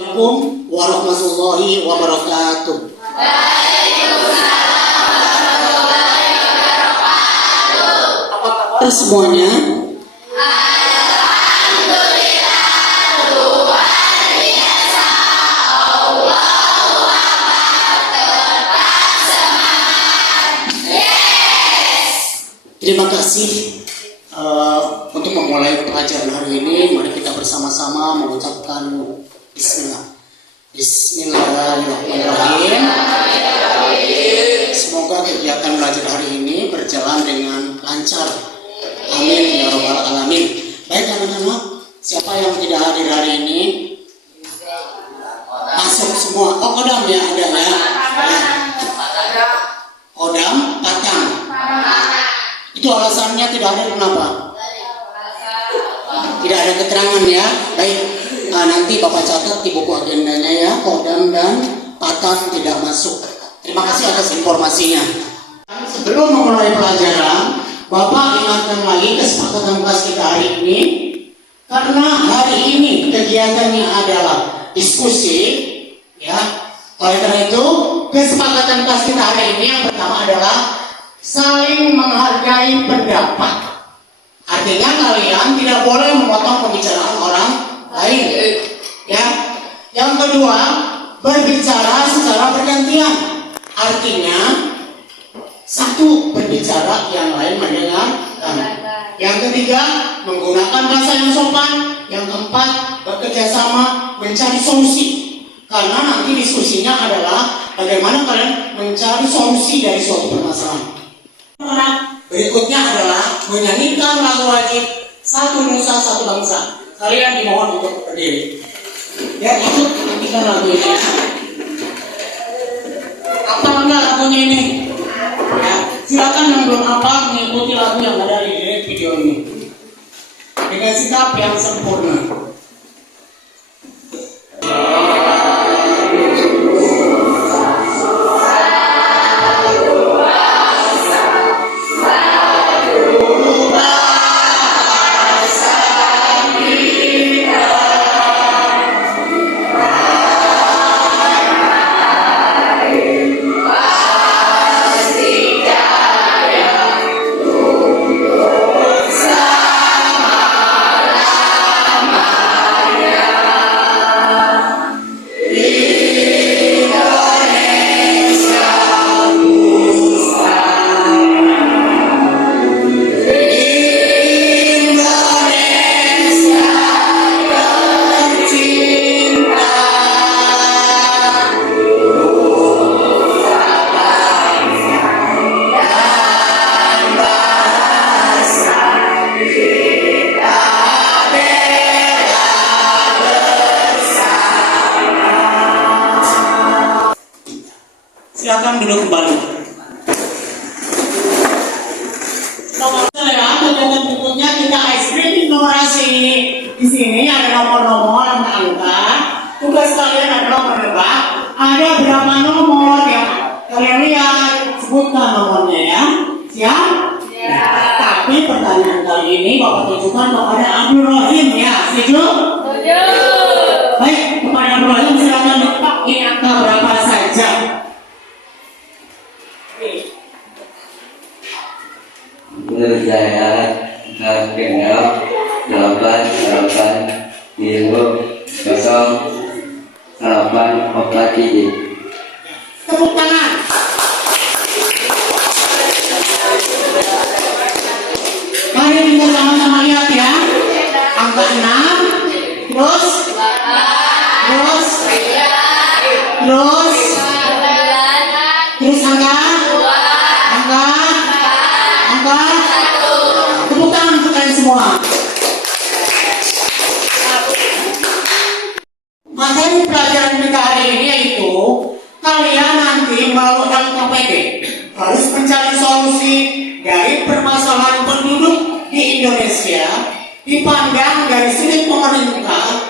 Assalamualaikum warahmatullahi wabarakatuh. Apa kabar semuanya? Terima kasih untuk memulai pelajaran hari ini. Mari kita bersama-sama mengucapkan Bismillah. Bismillahirrahmanirrahim. Semoga kegiatan belajar hari ini berjalan dengan lancar. Amin ya rabbal alamin. Baik anak-anak, siapa yang tidak hadir hari ini? Masuk semua. Oh, kodam ya ada ya. Kodam, patang. Itu alasannya tidak hadir kenapa? Tidak ada keterangan ya. Baik, nanti Bapak catat di buku agendanya ya. Kodam dan patang tidak masuk. Terima kasih atas informasinya. Sebelum memulai pelajaran, Bapak ingatkan lagi kesepakatan kelas kita hari ini. Karena hari ini kegiatannya adalah diskusi ya. Oleh karena itu, kesepakatan kelas kita hari ini yang pertama adalah saling menghargai pendapat. Artinya kalian tidak boleh memotong pembicaraan orang lain. Ya. Yang kedua, berbicara secara bergantian. Artinya satu berbicara, yang lain mendengarkan. Yang ketiga, menggunakan bahasa yang sopan. Yang keempat, bekerja sama mencari solusi. Karena nanti diskusinya adalah bagaimana kalian mencari solusi dari suatu permasalahan. Berikutnya adalah menyanyikan lagu wajib Satu Nusa Satu Bangsa. Kalian dimohon untuk berdiri. Ya, ikut menyanyikan lagu ini. Apa enggak lagunya ini? Ya, silakan yang belum hafal mengikuti lagu yang ada di video ini dengan sikap yang sempurna. Silakan duduk kembali. Kegiatan berikutnya kita ice cream numerasi. Di sini ada nomor-nomor angka. Tugas kalian adalah menebak ada berapa nomor yang kalian lihat. Sebutkan nomornya ya. Siap? Ya. Tapi pertanyaan kali ini Bapak tunjukkan kepada Abdul Rahim ya. Setuju? Setuju. Baik, kepada Abdul Rahim silakan ditebak ini angka berapa saja. Saya kenal 8 Tepuk tangan. Mari kita sama-sama lihat ya. Angka 6, terus angka. Tepuk tangan untuk kalian semua. Materi pelajaran kita hari ini yaitu kalian nanti melalui LKPD harus mencari solusi dari permasalahan penduduk di Indonesia dipandang dari sudut pemerintah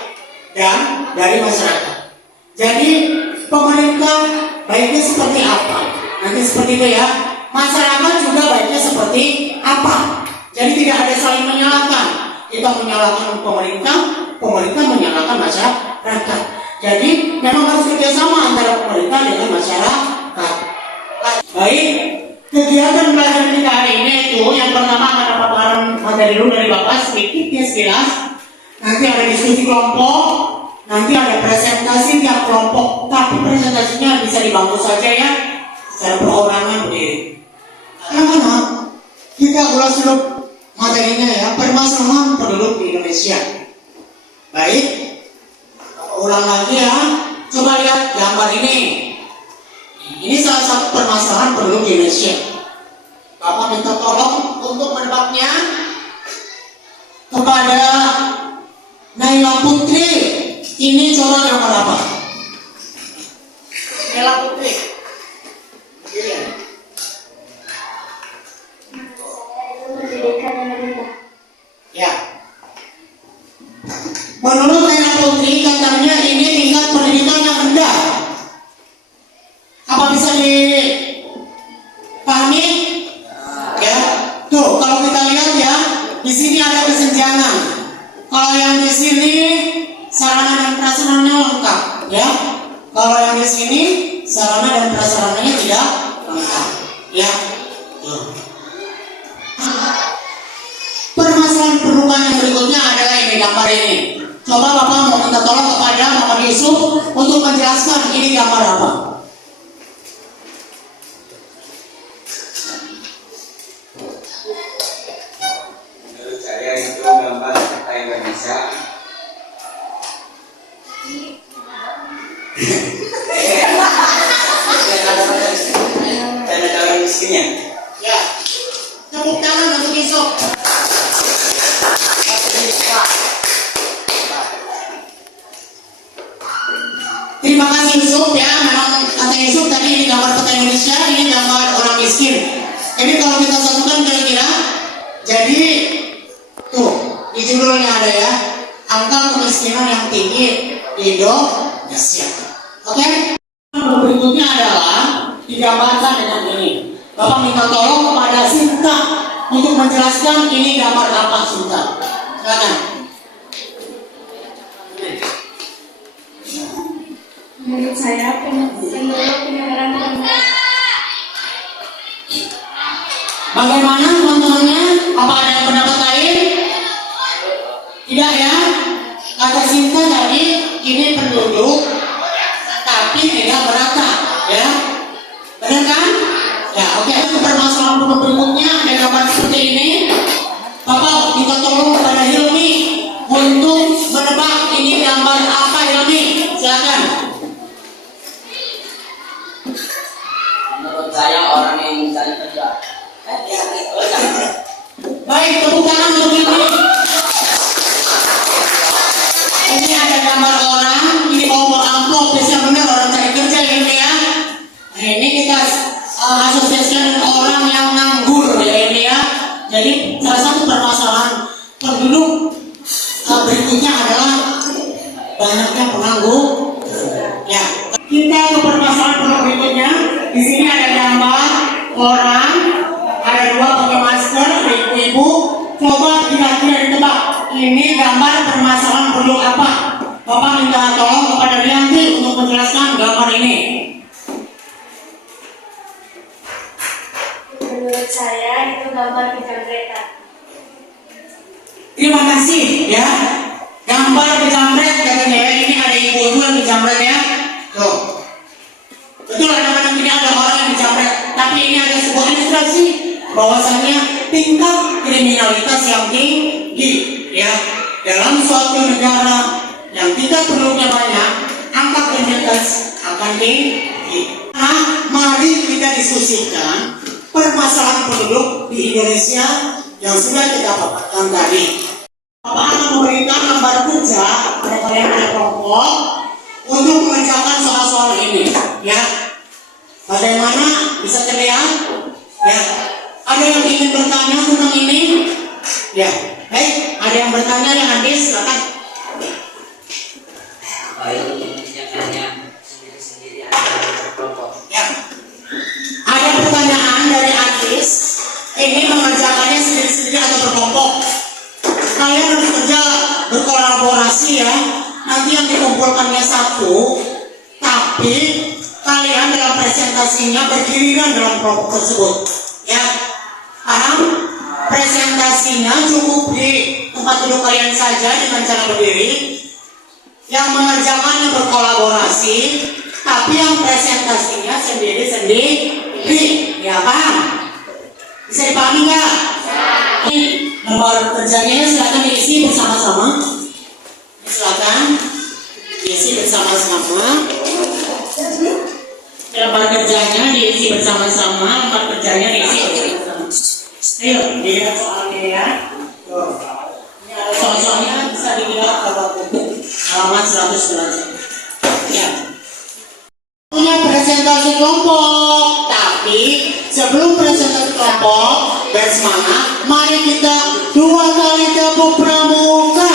dan dari masyarakat. Jadi pemerintah baiknya seperti apa? Nanti seperti itu ya. Masyarakat juga baiknya seperti apa? Jadi tidak ada saling menyalahkan. Kita menyalahkan pemerintah, pemerintah menyalahkan masyarakat. Jadi memang harus kerjasama antara pemerintah dengan masyarakat. Baik, kegiatan belajar kita hari ini itu yang pertama ada paparan materi dulu dari Bapak sedikitnya sekilas. Nanti ada diskusi kelompok, nanti ada presentasi tiap kelompok. Tapi presentasinya bisa dibantu saja ya, secara perorangan berdiri. Anak-anak, kita ulas dulu materinya ya, permasalahan penduduk di Indonesia. Baik, ulang lagi ya. Coba lihat gambar ini. Ini salah satu permasalahan penduduk di Indonesia. Bapak minta tolong untuk menebaknya kepada Naila Putri. Ini coba gambar apa? Naila Putri. Pendidikan yang rendah. Ya. Menurut Naila Putri katanya ini tingkat pendidikan yang rendah. Apa bisa dipahami? Ya. Tuh, kalau kita lihat ya, di sini ada kesenjangan. Kalau yang di sini sarana dan prasarananya lengkap, ya. Kalau yang di sini sarana dan prasarananya tidak lengkap, ya. Tuh. Permasalahan perlukan yang berikutnya adalah ini gambar ini. Coba Bapak mau minta tolong kepada Muhammad Yusuf untuk menjelaskan ini gambar apa. Menurut saya itu gambar peta Indonesia. Dan ada orang miskinnya. Ya, tepuk tangan untuk Yusuf. Terima kasih Yusuf ya. Memang kata Yusuf tadi ini gambar peta Indonesia, ini gambar orang miskin. Ini kalau kita satukan kira-kira, jadi tuh di judulnya ada ya, angka kemiskinan yang tinggi di Indonesia. Oke? Berikutnya adalah digambarkan dengan ini. Bapak minta tolong kepada Sinta untuk menjelaskan ini gambar apa Sinta. Silakan. Menurut saya penyebaran internet. Bagaimana teman-temannya? Apa ada yang pendapat lain? Tidak ya? Kata Sinta tadi ini penduduk tapi tidak merata, ya? Benar kan? Ya, oke. Permasalahan berikutnya ada gambar seperti ini. Bapak minta tolong kepada Hilmi untuk menebak ini gambar apa Hilmi? Silakan. Menurut saya orang yang mencari kerja. Baik, tepuk tangan untuk Hilmi. Ini ada gambar orang, ini mau amplop, bisa benar orang cari kerja ini ya. Nah, ini kita asosiasikan dengan orang yang nganggur ya ini ya. Jadi salah satu permasalahan penduduk berikutnya adalah banyaknya penganggur. Ya, kita ke permasalahan penduduk berikutnya. Di sini ada gambar orang, ada dua pakai masker, ada ibu-ibu. Coba kira-kira ditebak. Ini gambar permasalahan penduduk apa? Bapak minta tolong kepada Rianti untuk menjelaskan gambar ini. Menurut saya itu gambar penjamretan. Terima kasih ya. Gambar kejamret katanya ya. Ini ada ibu-ibu yang kejamret ya. Tuh. Betul kadang-kadang tidak ada orang yang kejamret. Tapi ini ada sebuah ilustrasi bahwasanya tingkat kriminalitas yang tinggi ya. Dalam suatu negara yang tingkat penduduknya banyak, angka kriminalitas akan tinggi. Nah, mari kita diskusikan permasalahan penduduk di Indonesia yang sudah kita paparkan tadi. Bapak akan memberikan lembar kerja pada kalian ada kelompok untuk mengerjakan soal-soal ini, ya. Bagaimana bisa terlihat? Ya. Ada yang ingin bertanya tentang ini? Ya. Baik, ada yang bertanya yang Andis, silakan. Baik, mengerjakannya sendiri-sendiri atau berkelompok. Ya. Ada pertanyaan dari Andis. Ini mengerjakannya sendiri-sendiri atau berkelompok? Kalian harus kerja berkolaborasi ya. Nanti bukan dikumpulkannya satu, tapi kalian dalam presentasinya bergiliran dalam kelompok tersebut. Ya, paham? Presentasinya cukup di tempat duduk kalian saja dengan cara berdiri. Yang mengerjakannya berkolaborasi, tapi yang presentasinya sendiri-sendiri. Ya, paham? Bisa dipahami nggak? Ini lembar kerjanya silakan diisi bersama-sama. Silakan diisi bersama-sama. Lembar kerjanya diisi bersama-sama. Lembar kerjanya diisi bersama-sama. Ayo, dilihat soalnya ya. Ini ada soal-soalnya bisa dilihat kalau halaman 100 ya. Punya presentasi kelompok, tapi sebelum presentasi kelompok bersemangat, mari kita 2 kali tepuk pramuka.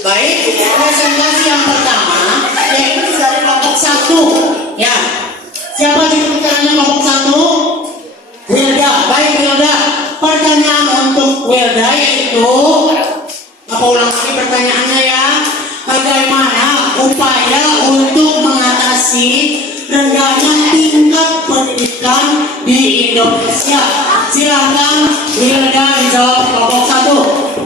Baik, presentasi yang pertama yaitu dari kelompok 1. Ya, siapa jurubicaranya kelompok 1? Wilda. Baik Wilda, pertanyaan untuk Wilda yaitu, apa ulang lagi pertanyaannya ya? Bagaimana upaya untuk mengatasi rendahnya tingkat pendidikan di Indonesia? Silakan Wilda dijawab kelompok 1.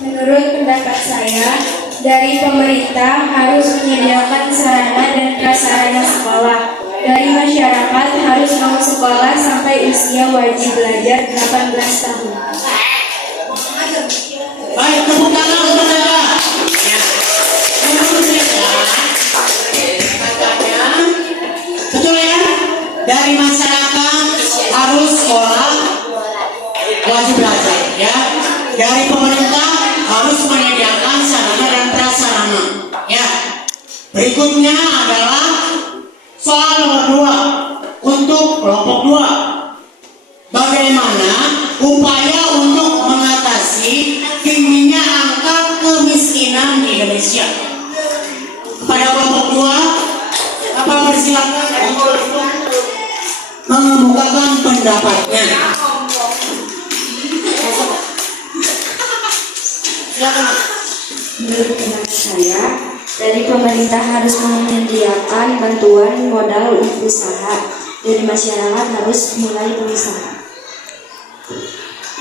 Menurut pendapat saya, dari pemerintah harus menyediakan sarana dan prasarana sekolah. Dari masyarakat harus mau sekolah sampai usia wajib belajar 18 tahun. Baik, tepuk tangan untuk Wilda. Ya. Menurut Wilda, katanya, betul ya? Dari masyarakat harus sekolah wajib belajar, ya. Dari pemerintah harus menyediakan sarana dan prasarana. Ya. Berikutnya adalah soal nomor 2 untuk kelompok 2. Bagaimana upaya untuk mengatasi tingginya angka kemiskinan di Indonesia? Kepada kelompok 2, apa bersilakan untuk mengemukakan pendapatnya. Silakan. Menurut pendapat saya, dari pemerintah harus menyediakan bantuan modal untuk usaha. Dari masyarakat harus mulai berusaha.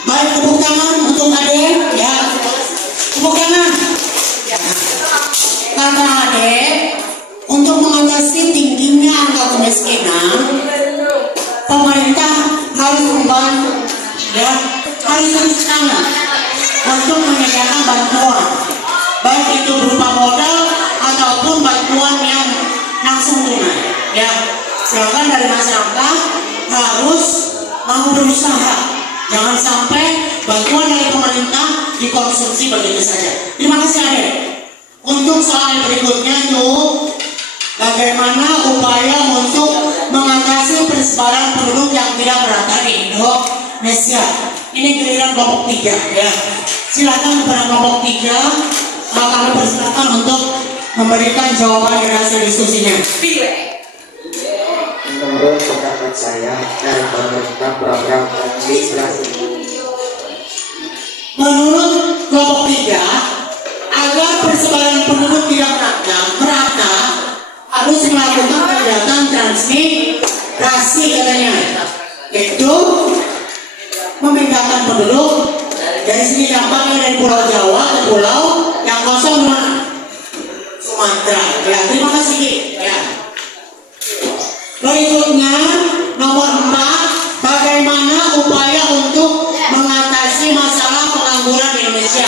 Baik, tepuk tangan untuk Ade. Ya, tepuk tangan. Kata Ade, untuk mengatasi tingginya angka kemiskinan, pemerintah harus membantu, ya, harus turun tangan untuk menyediakan bantuan, baik itu berupa modal ataupun bantuan yang langsung tunai. Ya, silakan dari masyarakat harus mau berusaha. Jangan sampai bantuan dari pemerintah dikonsumsi begitu saja. Terima kasih Ade. Untuk soal berikutnya itu, bagaimana upaya untuk mengatasi persebaran penduduk yang tidak merata di Indonesia? Ini giliran kelompok 3 ya. Silakan kepada kelompok 3, kami persilakan untuk memberikan jawaban dari hasil diskusinya. Menurut pendapat saya, dari pemerintah program administrasi. Menurut kelompok 3, agar persebaran penduduk tidak merata harus melakukan kegiatan transmigrasi katanya, yaitu memindahkan penduduk dari sini dampaknya dari Pulau Jawa ke pulau yang kosong Sumatera. Ya, terima kasih Ki. Ya. Berikutnya nomor 4, bagaimana upaya untuk mengatasi masalah pengangguran di Indonesia?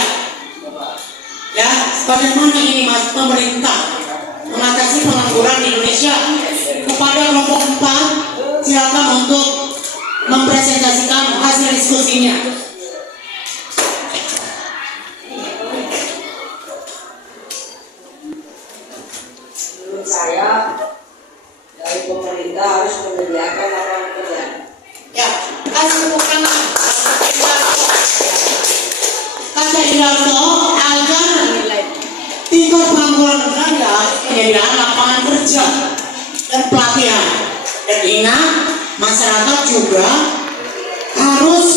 Ya, bagaimana ini Mas pemerintah mengatasi pengangguran di Indonesia? Kepada kelompok 4, silakan untuk mempresentasikan hasil diskusinya. Menurut saya, dari pemerintah harus menyediakan lapangan kerja. Ya, kasih tepuk tangan. Kata Indarto, agar tingkat pengangguran rendah, penyediaan lapangan kerja dan pelatihan. Dan ingat, masyarakat juga harus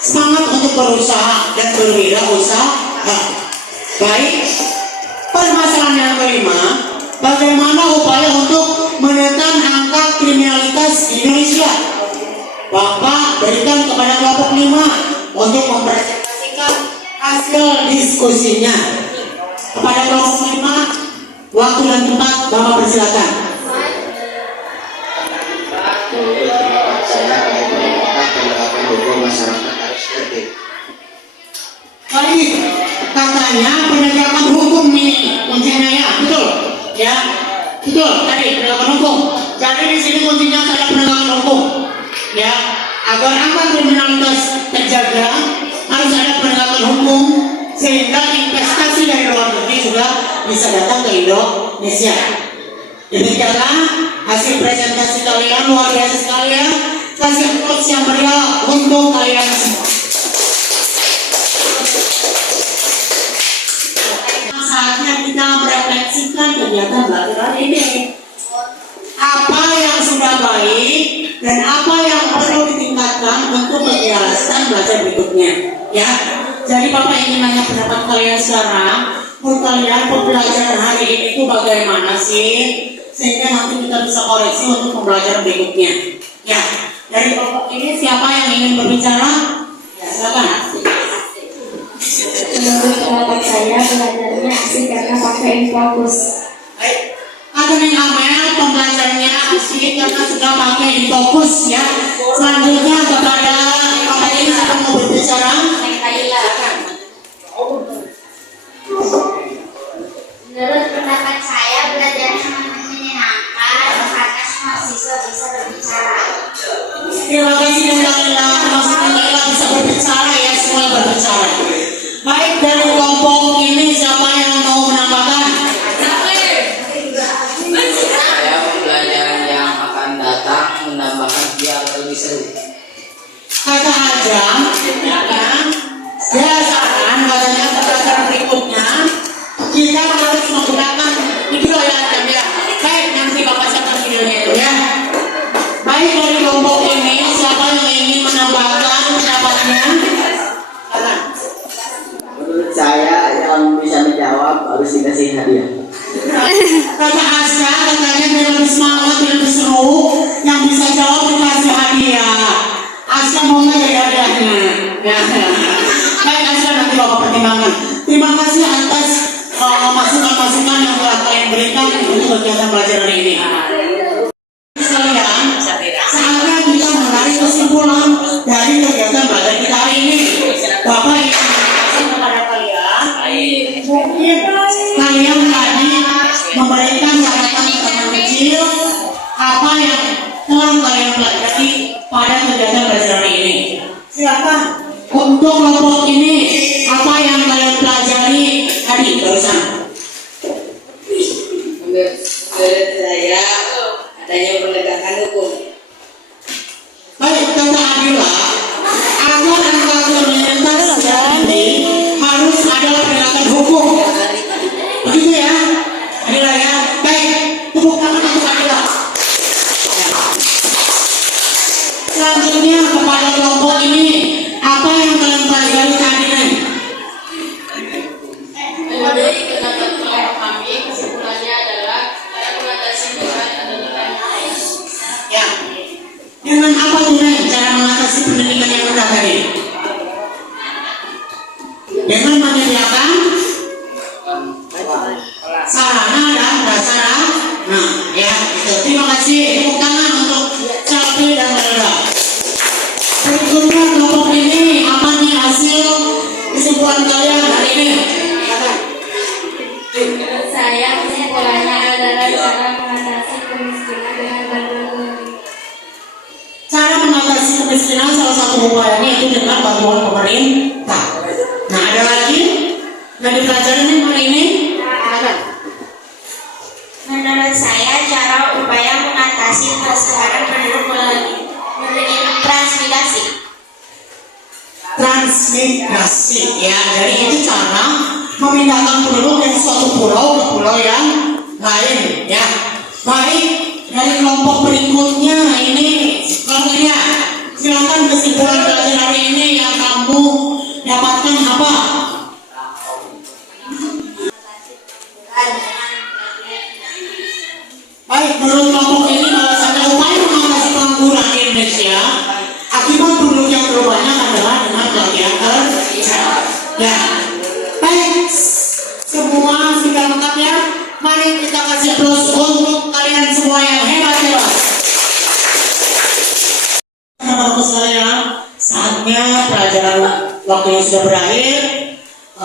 semangat untuk berusaha dan berwirausaha. Baik, permasalahan yang kelima, bagaimana upaya untuk menekan angka kriminalitas di Indonesia? Bapak berikan kepada kelompok 5 untuk mempresentasikan hasil diskusinya. Kepada kelompok 5, waktu dan tempat Bapak persilakan. Saya akan memerintahkan penegakan hukum masyarakat harus tertib. Baik, katanya penegakan hukum ini kuncinya ya, betul? Ya, betul. Tadi penegakan hukum. Jadi di sini kuncinya adalah penegakan hukum. Ya, agar angka kriminalitas terjaga harus ada penegakan hukum sehingga investasi dari luar negeri juga bisa datang ke Indonesia. Demikianlah hasil presentasi kalian, luar biasa sekali ya. Kasih applause yang meriah untuk kalian semua. Saatnya kita merefleksikan kegiatan belajar ini. Apa yang sudah baik dan apa yang perlu ditingkatkan untuk kegiatan belajar berikutnya. Ya, jadi Bapak ingin nanya pendapat kalian sekarang. Menurut kalian pembelajaran hari ini itu bagaimana sih? Sehingga nanti kita bisa koreksi untuk pembelajaran berikutnya. Ya, dari kelompok ini siapa yang ingin berbicara? Ya, silakan. Menurut pendapat saya, belajarnya asik karena pakai fokus. Baik, ada yang Amel, pembelajarannya asik karena sudah pakai fokus ya. Selanjutnya kepada Bapak ini akan mau berbicara. Menurut pendapat saya, belajar sangat menyenangkan karena semua siswa bisa berbicara. Terima kasih Kak, termasuk Kak bisa berbicara ya, semua berbicara. Baik, dari kelompok ini siapa yang mau menambahkan? Saya pembelajaran yang akan datang menambahkan biar lebih seru. Kata Ajam, ya kan? Biasakan katanya pembelajaran berikutnya kita harus menggunakan video ya Ajam ya. Baik, nanti Bapak catat videonya itu ya. Baik, dari kelompok ini siapa yang ingin menambahkan pendapatnya? Menurut saya yang bisa menjawab harus dikasih hadiah. Kata Asya katanya biar lebih semangat, biar lebih seru. Yang bisa jawab dikasih hadiah. Asya mau nggak jadi hadiahnya? Ya. Baik Asya, nanti Bapak pertimbangkan. Terima kasih atas masukan-masukan yang telah kalian berikan untuk kegiatan belajar hari ini. Sekalian, saatnya kita menarik kesimpulan dari kegiatan belajar kita hari ini. Bapak ingin menjelaskan kepada kalian, mungkin kalian tadi memberikan catatan kecil apa yang telah kalian pelajari pada kegiatan belajar hari ini. Silakan untuk kelompok ini apa yang kalian pelajari tadi barusan. Menurut saya adanya penegakan hukum. Baik, kata Adila, agar angka kriminalitas terjadi harus ada penegakan hukum. Begitu ya, Adila ya. Baik, tepuk tangan untuk Adila. Selanjutnya kepada kelompok ini, apa yang kalian pelajari tadi nih? Menurut pendapat kami, kesimpulannya adalah cara mengatasi pendidikan lain. Ya, dengan apa tuh nih cara mengatasi pendidikan yang rendah tadi? Dengan menyediakan sarana dan prasarana. Nah, ya, itu. Terima kasih. Tepuk tangan untuk Capi dan Melda. Berikutnya kelompok ini apa nih hasil kesimpulan kalian hari ini? Silakan. Menurut saya, kesimpulannya adalah cara mengatasi kemiskinan dengan bantuan. Cara mengatasi kemiskinan salah satu upayanya itu dengan bantuan pemerintah. Nah, ada lagi yang dipelajari nih hari ini? Silakan. Menurut saya, cara upaya mengatasi persebaran penduduk melalui transmigrasi. Transmigrasi ya, jadi itu cara memindahkan penduduk dari suatu pulau ke pulau yang lain ya. Baik, dari kelompok berikutnya ini Kalau iya, silakan kesimpulan pelajaran hari ini yang kamu dapatkan apa? Baik, menurut kelompok ini bahwasanya upaya mengatasi pengangguran di Indonesia akibat penduduk yang terlalu banyak adalah dengan pelatihan kerja. Ya, baik, semua sudah lengkap ya. Mari kita kasih aplaus untuk kalian semua yang hebat. Teman-teman sekalian, saatnya pelajaran waktunya sudah berakhir.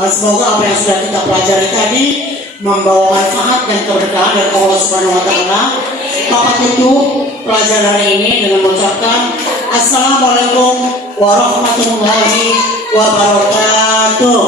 Semoga apa yang sudah kita pelajari tadi membawa manfaat dan keberkahan dari Allah Subhanahu wa taala. Maka tutup pelajaran hari ini dengan mengucapkan Assalamualaikum warahmatullahi wabarakatuh.